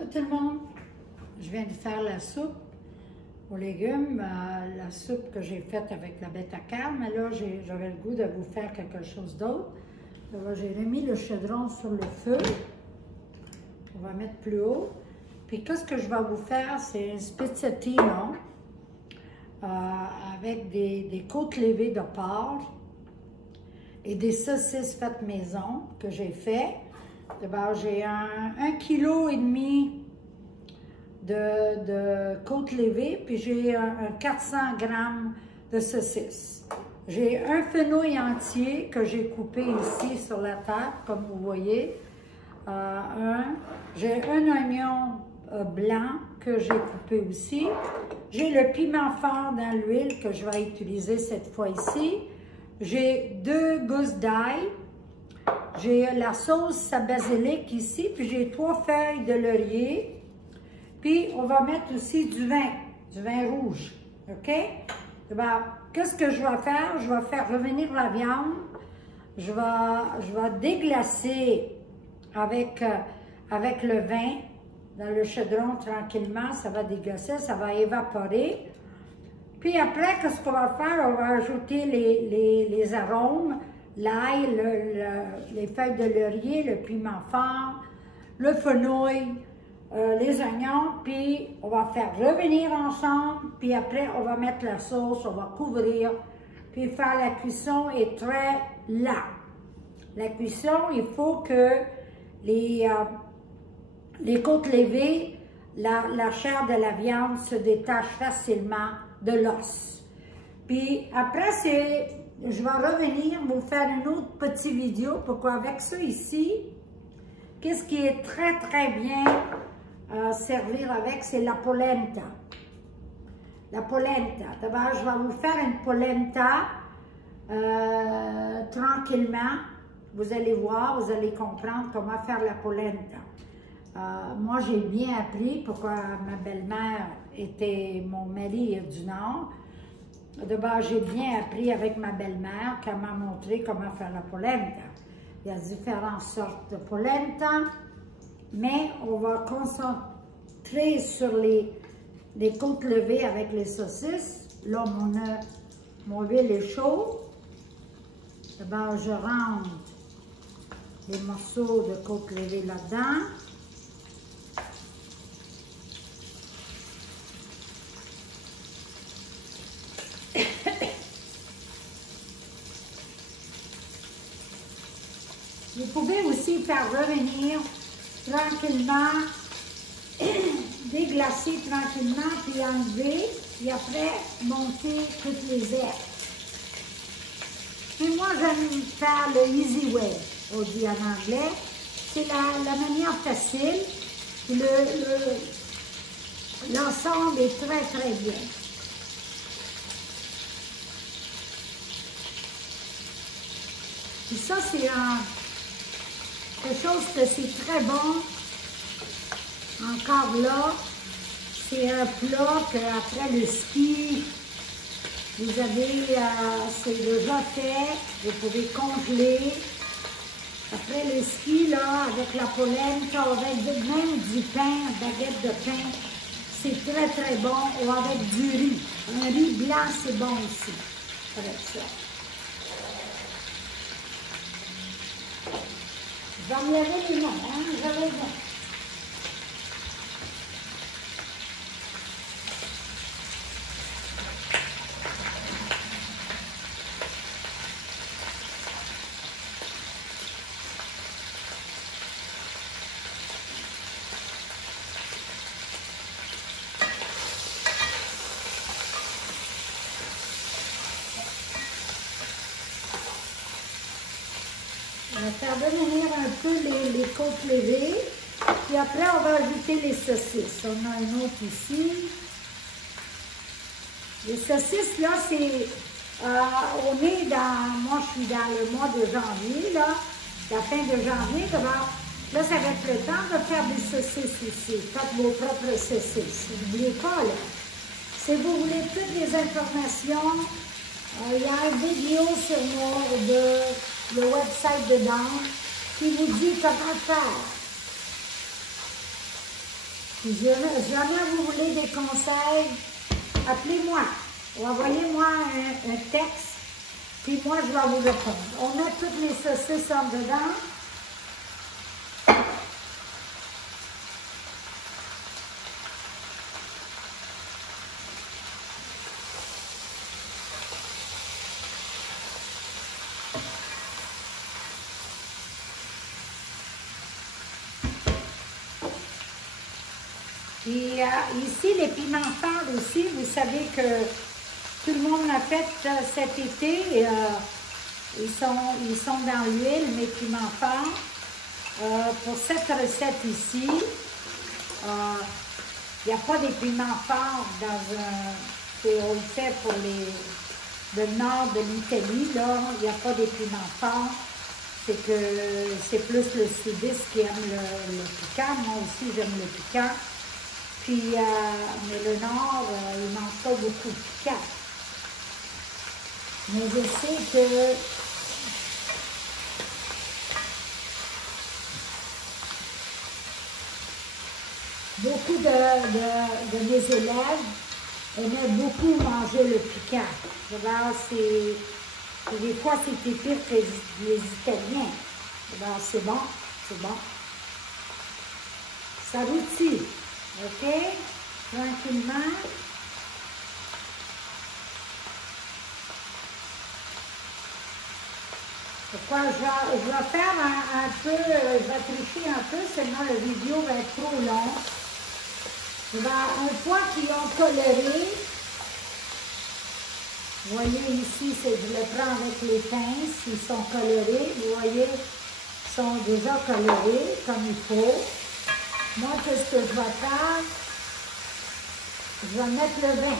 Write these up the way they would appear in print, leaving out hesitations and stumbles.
Là, tout le monde, je viens de faire la soupe aux légumes, la soupe que j'ai faite avec la bête à carne, mais là, j'avais le goût de vous faire quelque chose d'autre. Là, j'ai remis le chaudron sur le feu. On va mettre plus haut. Puis, qu'est-ce que je vais vous faire? C'est un spezzatino avec des côtes levées de porc et des saucisses faites maison que j'ai fait. D'abord, j'ai 1,5 kg de côtes levées, puis j'ai 400 g de saucisses. J'ai un fenouil entier que j'ai coupé ici sur la table, comme vous voyez. J'ai un oignon blanc que j'ai coupé aussi. J'ai le piment fort dans l'huile que je vais utiliser cette fois ici. J'ai 2 gousses d'ail. J'ai la sauce à basilic ici, puis j'ai 3 feuilles de laurier. Puis, on va mettre aussi du vin rouge, OK? Qu'est-ce que je vais faire? Je vais faire revenir la viande. Je vais déglacer avec le vin dans le chaudron tranquillement. Ça va déglacer, ça va évaporer. Puis après, qu'est-ce qu'on va faire? On va ajouter les arômes, l'ail, les feuilles de laurier, le piment fort, le fenouil, les oignons, puis on va faire revenir ensemble, puis après on va mettre la sauce, on va couvrir, puis faire la cuisson est très lente. La cuisson, il faut que les côtes levées, la chair de la viande se détache facilement de l'os. Puis après, je vais revenir vous faire une autre petite vidéo, pourquoi avec ça ici, qu'est-ce qui est très très bien servir avec, c'est la polenta. La polenta. D'abord, je vais vous faire une polenta tranquillement. Vous allez voir, vous allez comprendre comment faire la polenta. Moi, j'ai bien appris pourquoi ma belle-mère était mon mari du Nord. D'abord, j'ai bien appris avec ma belle-mère qu'elle m'a montré comment faire la polenta. Il y a différentes sortes de polenta, mais on va concentrer sur les côtes levées avec les saucisses. Là, mon huile est chaude. D'abord, je rentre les morceaux de côtes levées là-dedans. Vous pouvez aussi faire revenir tranquillement, déglacer tranquillement, puis enlever, et après monter toutes les herbes. Et moi, j'aime faire le easy way, on dit en anglais. C'est la manière facile. L'ensemble est très, très bien. Et ça, c'est quelque chose que c'est très bon. Encore là, c'est un plat qu'après le ski, vous avez, c'est déjà fait, vous pouvez congeler. Après le ski, là, avec la polenta, avec même du pain, baguette de pain, c'est très très bon, ou avec du riz. Un riz blanc, c'est bon aussi, avec ça. Je vais me laver les mains, hein, j'avais bon. On va faire revenir un peu les côtes levées. Puis après, on va ajouter les saucisses. On a une autre ici. Les saucisses, là, c'est... on est dans... Moi, je suis dans le mois de janvier, là. La fin de janvier. D'abord, là, ça va être le temps de faire des saucisses ici. Faites vos propres saucisses. N'oubliez pas, là. Si vous voulez toutes les informations, il y a une vidéo sur le website dedans qui vous dit comment faire. Si jamais vous voulez des conseils, appelez-moi ou envoyez-moi un texte, puis moi je vais vous répondre. On met toutes les saucisses en dedans. Puis ici, les piments forts aussi, vous savez que tout le monde l'a fait cet été. Ils sont dans l'huile, mes piments forts. Pour cette recette ici, il n'y a pas des piments forts on le fait pour le nord de l'Italie, là. Il n'y a pas des piments forts. C'est que c'est plus le sudiste qui aime le piquant. Moi aussi, j'aime le piquant. Puis, mais le nord, il ne mange pas beaucoup de piquant. Mais je sais que beaucoup de mes élèves aimaient beaucoup manger le piquant. Alors, des fois, c'est pire que les Italiens. Alors, c'est bon, c'est bon. Ça rôtit. OK? Tranquillement. Pourquoi je vais faire un peu, je vais tricher un peu, sinon la vidéo va être trop longue. Un point qui ont coloré. Vous voyez ici, je le prends avec les pinces, ils sont colorés. Vous voyez, ils sont déjà colorés comme il faut. Moi, qu'est-ce que je vais faire? Je vais mettre le vin.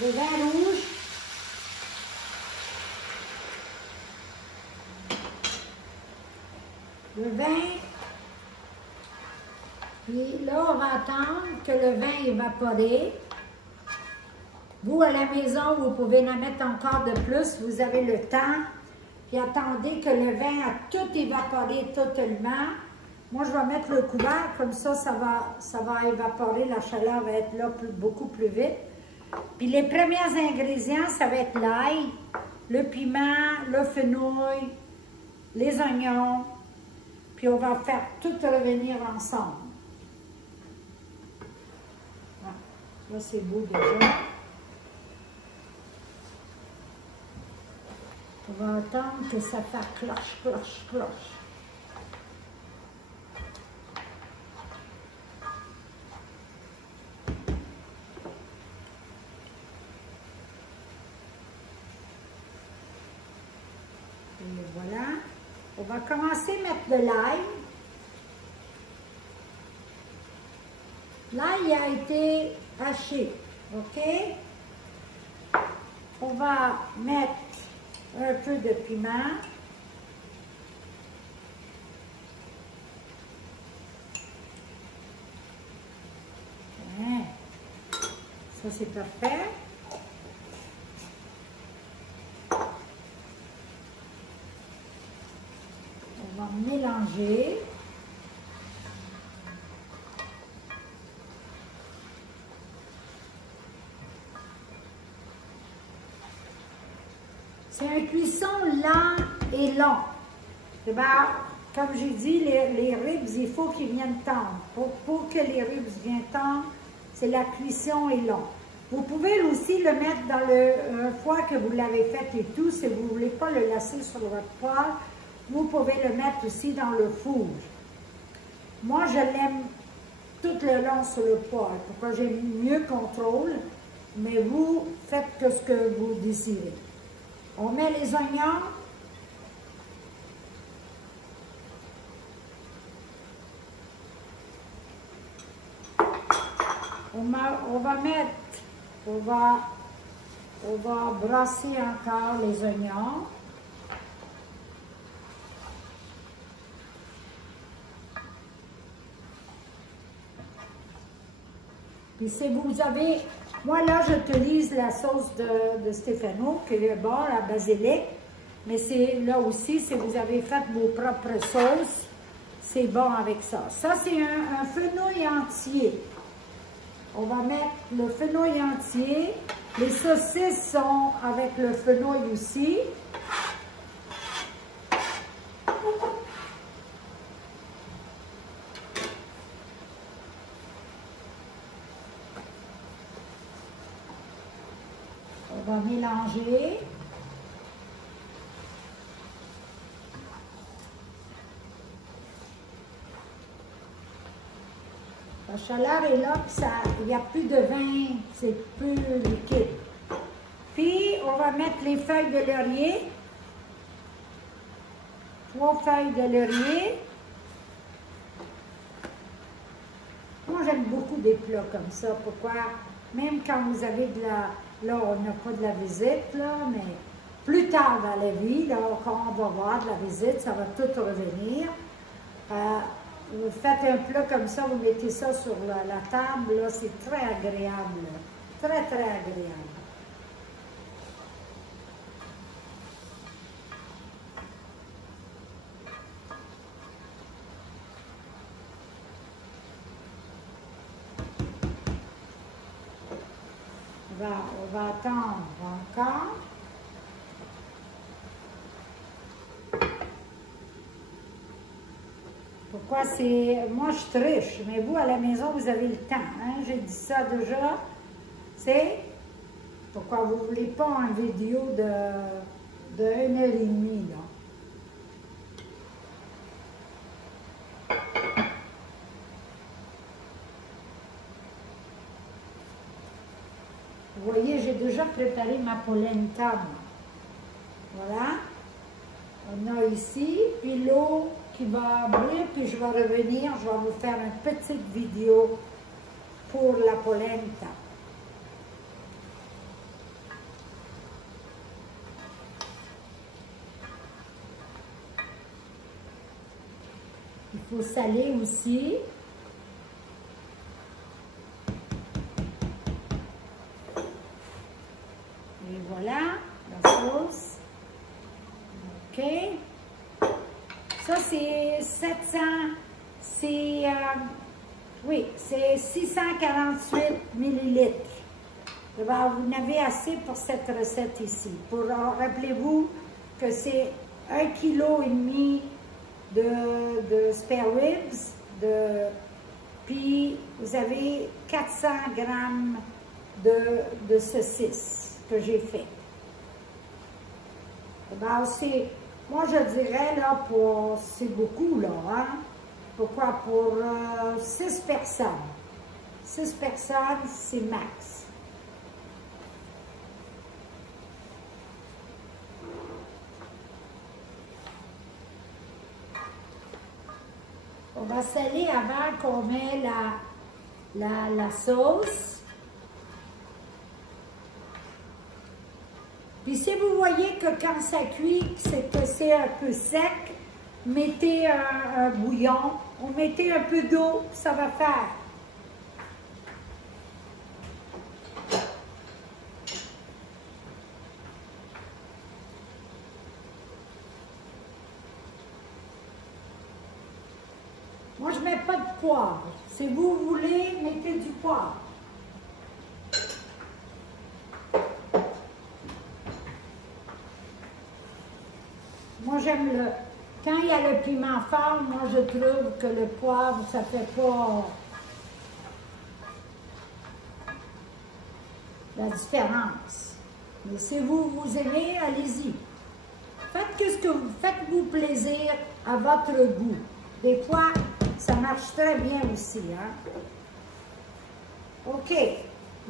Le vin rouge. Le vin. Puis là, on va attendre que le vin évapore. Vous, à la maison, vous pouvez en mettre encore de plus. Vous avez le temps. Puis attendez que le vin a tout évaporé totalement. Moi, je vais mettre le couvert. Comme ça, ça va évaporer. La chaleur va être là beaucoup plus vite. Puis les premiers ingrédients, ça va être l'ail, le piment, le fenouil, les oignons. Puis on va faire tout revenir ensemble. Là, c'est beau déjà. On va attendre que ça fasse cloche, cloche, cloche. Et voilà. On va commencer à mettre de l'ail. L'ail a été haché, OK? On va mettre un peu de piment. Hein? Ça, c'est parfait. On va mélanger. C'est une cuisson lent et long. Et bien, comme j'ai dit, les ribs, il faut qu'ils viennent tendre. Pour que les ribs viennent tendre, c'est la cuisson est long. Vous pouvez aussi le mettre dans le fois que vous l'avez fait et tout. Si vous ne voulez pas le laisser sur votre poêle, vous pouvez le mettre aussi dans le four. Moi, je l'aime tout le long sur le poêle pour que j'ai mieux contrôle. Mais vous, faites ce que vous désirez. On met les oignons. On va brasser encore les oignons. Puis si vous avez, moi là j'utilise la sauce de Stefano, qui est bon, la basilic, mais c'est là aussi, si vous avez fait vos propres sauces, c'est bon avec ça. Ça c'est un fenouil entier. On va mettre le fenouil entier. Les saucisses sont avec le fenouil aussi. On va mélanger. La chaleur est là, puis il n'y a plus de vin, c'est plus liquide. Puis, on va mettre les feuilles de laurier. 3 feuilles de laurier. Moi, j'aime beaucoup des plats comme ça. Pourquoi? Même quand vous avez de la... Là, on n'a pas de la visite, là, mais plus tard dans la vie, là, quand on va voir de la visite, ça va tout revenir. Vous faites un plat comme ça, vous mettez ça sur la table, là, c'est très agréable. Là. Très, très agréable. On va attendre encore. Pourquoi c'est... Moi, je triche, mais vous, à la maison, vous avez le temps. Hein? J'ai dit ça déjà. C'est... Pourquoi vous ne voulez pas une vidéo de 1h30, là? Vous voyez, j'ai déjà préparé ma polenta. Voilà. On a ici, puis l'eau qui va bouillir, puis je vais revenir, je vais vous faire une petite vidéo pour la polenta. Il faut saler aussi. Et voilà, la sauce. OK. Ça, c'est 700, c'est, oui, c'est 648 millilitres. Vous en avez assez pour cette recette ici. Rappelez-vous que c'est 1,5 kg de spare ribs, puis vous avez 400 grammes de saucisses que j'ai fait. Moi, je dirais, là, c'est beaucoup, là, hein? Pourquoi? Pour 6 personnes. 6 personnes, c'est max. On va saler avant qu'on met la sauce. Puis si vous voyez que quand ça cuit, que c'est un peu sec, mettez un bouillon ou mettez un peu d'eau, ça va faire. Moi, je ne mets pas de poivre. Si vous voulez, mettez du poivre. Moi, j'aime quand il y a le piment fort, moi, je trouve que le poivre, ça fait pas la différence. Mais si vous aimez, allez-y. Faites-vous plaisir à votre goût. Des fois, ça marche très bien aussi, hein? OK.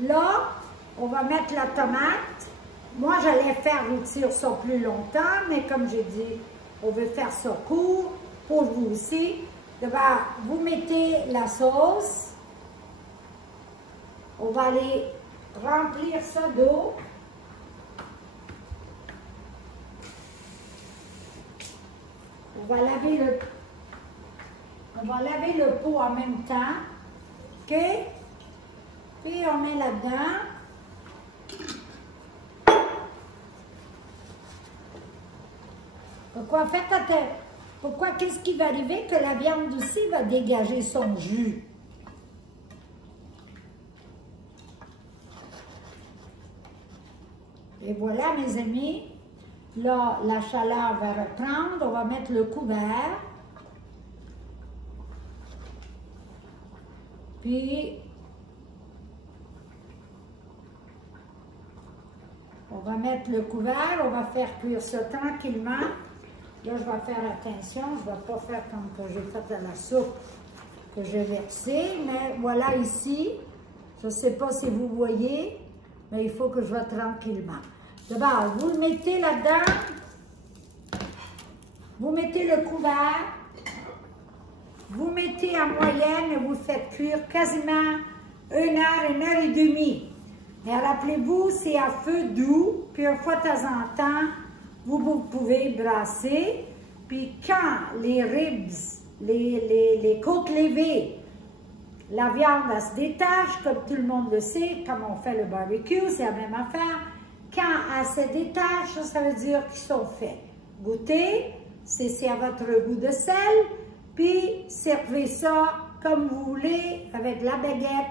Là, on va mettre la tomate. Moi, j'allais faire rôtir ça plus longtemps, mais comme j'ai dit, on veut faire ça court, pour vous aussi. Vous mettez la sauce. On va aller remplir ça d'eau. On va laver le pot en même temps. OK? Puis on met là-dedans. Pourquoi? Faites attention. Pourquoi? Qu'est-ce qui va arriver? Que la viande aussi va dégager son jus. Et voilà, mes amis. Là, la chaleur va reprendre. On va mettre le couvert. Puis, on va mettre le couvert. On va faire cuire ça tranquillement. Là, je vais faire attention. Je ne vais pas faire comme que j'ai fait à la soupe que j'ai versée. Mais voilà ici. Je ne sais pas si vous voyez, mais il faut que je vais tranquillement. D'abord, vous le mettez là-dedans. Vous mettez le couvert. Vous mettez en moyenne et vous le faites cuire quasiment 1 heure, 1 heure et demie. Mais rappelez-vous, c'est à feu doux. Puis une fois de temps en temps, vous pouvez brasser. Puis quand les ribs, les côtes levées, la viande elle se détache, comme tout le monde le sait, comme on fait le barbecue, c'est la même affaire. Quand elle se détache, ça veut dire qu'ils sont faits. Goûtez, c'est à votre goût de sel, puis servez ça comme vous voulez, avec la baguette,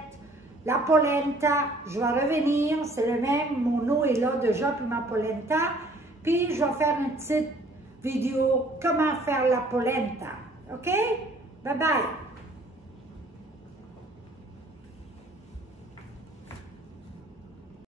la polenta. Je vais revenir, c'est le même, mon eau est là déjà pour ma polenta. Puis je vais faire une petite vidéo comment faire la polenta. OK? Bye bye!